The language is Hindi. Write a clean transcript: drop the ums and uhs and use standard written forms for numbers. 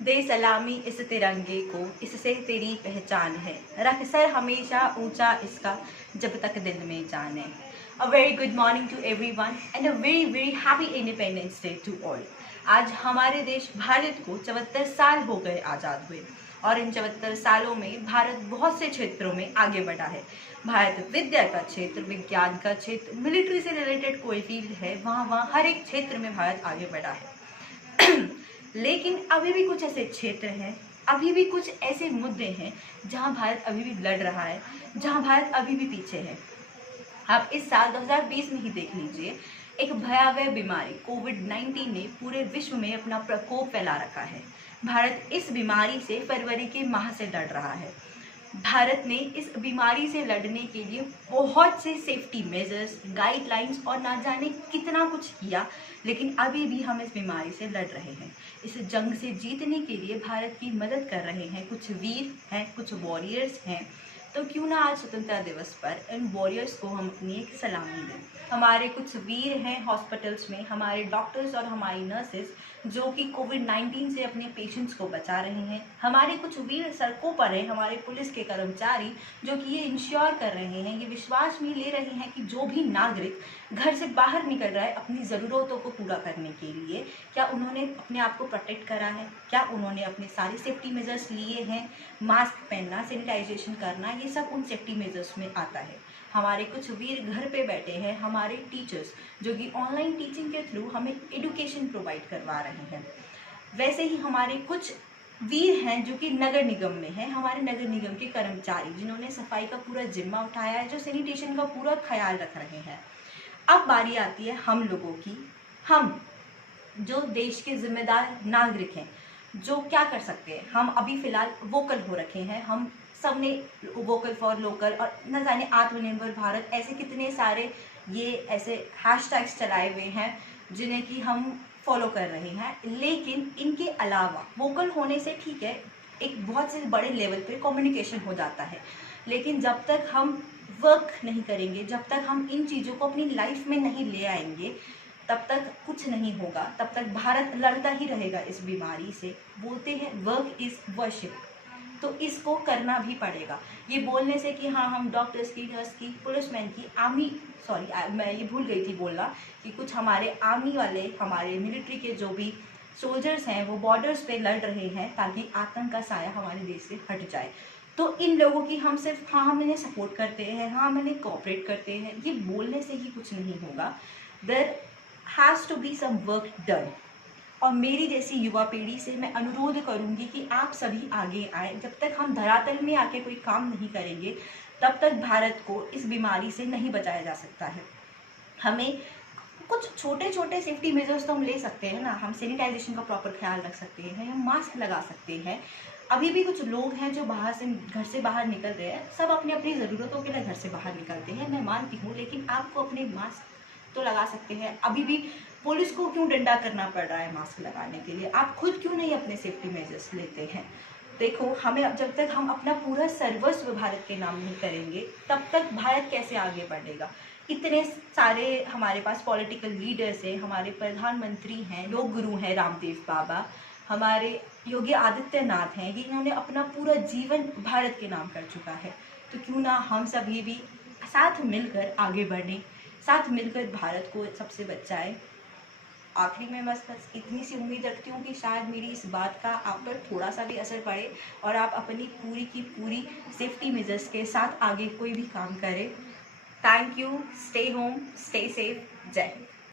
दे सलामी इस तिरंगे को, इससे तेरी पहचान है, रख सर हमेशा ऊंचा इसका, जब तक दिल में जान है। A very good morning to everyone and a very very happy independence day to all. आज हमारे देश भारत को 74 साल हो गए आज़ाद हुए और इन 74 सालों में भारत बहुत से क्षेत्रों में आगे बढ़ा है। भारत विद्या का क्षेत्र, विज्ञान का क्षेत्र, मिलिट्री से रिलेटेड कोई फील्ड है वहाँ हर एक क्षेत्र में भारत आगे बढ़ा है। लेकिन अभी भी कुछ ऐसे क्षेत्र हैं, अभी भी कुछ ऐसे मुद्दे हैं जहां भारत अभी भी लड़ रहा है, जहां भारत अभी भी पीछे है। आप इस साल 2020 में ही देख लीजिए, एक भयावह बीमारी कोविड-19 ने पूरे विश्व में अपना प्रकोप फैला रखा है। भारत इस बीमारी से फरवरी के माह से लड़ रहा है। भारत ने इस बीमारी से लड़ने के लिए बहुत से सेफ्टी मेजर्स, गाइडलाइंस और ना जाने कितना कुछ किया, लेकिन अभी भी हम इस बीमारी से लड़ रहे हैं। इस जंग से जीतने के लिए भारत की मदद कर रहे हैं कुछ वीर हैं, कुछ वॉरियर्स हैं। तो क्यों ना आज स्वतंत्रता दिवस पर इन वॉरियर्स को हम अपनी एक सलामी दें। हमारे कुछ वीर हैं हॉस्पिटल्स में, हमारे डॉक्टर्स और हमारी नर्सेस जो कि कोविड-19 से अपने पेशेंट्स को बचा रहे हैं। हमारे कुछ वीर सड़कों पर हैं, हमारे पुलिस के कर्मचारी जो कि ये इंश्योर कर रहे हैं, ये विश्वास में ले रहे हैं कि जो भी नागरिक घर से बाहर निकल रहा है अपनी ज़रूरतों को पूरा करने के लिए, क्या उन्होंने अपने आप को प्रोटेक्ट करा है, क्या उन्होंने अपने सारे सेफ्टी मेजर्स लिए हैं। मास्क पहनना, सैनिटाइजेशन करना, ये सब उन सेफ्टी मेजर्स में आता है। हमारे कुछ वीर घर पे बैठे हैं, हमारे टीचर्स जो कि ऑनलाइन टीचिंग के थ्रू हमें एजुकेशन प्रोवाइड करवा रहे हैं। वैसे ही हमारे कुछ वीर हैं जो कि नगर निगम में हैं, हमारे नगर निगम के कर्मचारी जिन्होंने सफाई का पूरा जिम्मा उठाया है, जो सैनिटेशन का पूरा ख्याल रख रहे हैं। अब बारी आती है हम लोगों की, हम जो देश के जिम्मेदार नागरिक हैं, जो क्या कर सकते हैं। हम अभी फ़िलहाल वोकल हो रखे हैं, हम सब ने वोकल फॉर लोकल और न जाने आत्मनिर्भर भारत, ऐसे कितने सारे ये ऐसे हैशटैग्स चलाए हुए हैं जिन्हें कि हम फॉलो कर रहे हैं। लेकिन इनके अलावा वोकल होने से ठीक है, एक बहुत से बड़े लेवल पे कम्युनिकेशन हो जाता है, लेकिन जब तक हम वर्क नहीं करेंगे, जब तक हम इन चीज़ों को अपनी लाइफ में नहीं ले आएंगे, तब तक कुछ नहीं होगा, तब तक भारत लड़ता ही रहेगा इस बीमारी से। बोलते हैं वर्क इज़ वर्शिप, तो इसको करना भी पड़ेगा। ये बोलने से कि हाँ हम डॉक्टर्स की, नर्स की, पुलिसमैन की, आर्मी, सॉरी मैं ये भूल गई थी बोलना कि कुछ हमारे आर्मी वाले, हमारे मिलिट्री के जो भी सोल्जर्स हैं वो बॉर्डर्स पे लड़ रहे हैं ताकि आतंक का साया हमारे देश से हट जाए। तो इन लोगों की हम सिर्फ हाँ हम इन्हें सपोर्ट करते हैं, हाँ हम इन्हें कोऑपरेट करते हैं, ये बोलने से ही कुछ नहीं होगा। There has to be some work done. और मेरी जैसी युवा पीढ़ी से मैं अनुरोध करूंगी कि आप सभी आगे आए। जब तक हम धरातल में आके कोई काम नहीं करेंगे, तब तक भारत को इस बीमारी से नहीं बचाया जा सकता है। हमें कुछ छोटे छोटे सेफ्टी मेजर्स तो हम ले सकते हैं ना, हम सैनिटाइजेशन का प्रॉपर ख्याल रख सकते हैं, हम मास्क लगा सकते हैं। अभी भी कुछ लोग हैं जो घर से बाहर निकल रहे हैं, सब अपनी अपनी ज़रूरतों के लिए घर से बाहर निकलते हैं, मैं मानती हूँ, लेकिन आपको अपने मास्क तो लगा सकते हैं। अभी भी पुलिस को क्यों डंडा करना पड़ रहा है मास्क लगाने के लिए, आप खुद क्यों नहीं अपने सेफ्टी मेजर्स लेते हैं। देखो, हमें जब तक हम अपना पूरा सर्वस्व भारत के नाम नहीं करेंगे, तब तक भारत कैसे आगे बढ़ेगा। इतने सारे हमारे पास पॉलिटिकल लीडर्स हैं, हमारे प्रधानमंत्री हैं, योग गुरु हैं रामदेव बाबा, हमारे योगी आदित्यनाथ हैं, इन्होंने अपना पूरा जीवन भारत के नाम कर चुका है। तो क्यों ना हम सभी भी साथ मिलकर आगे बढ़ें, साथ मिलकर भारत को सबसे बचाएं। आखिरी में बस इतनी सी उम्मीद रखती हूँ कि शायद मेरी इस बात का आप पर थोड़ा सा भी असर पड़े और आप अपनी पूरी की पूरी सेफ्टी मेजर्स के साथ आगे कोई भी काम करें। Thank you, stay home, stay safe, जय हिंद।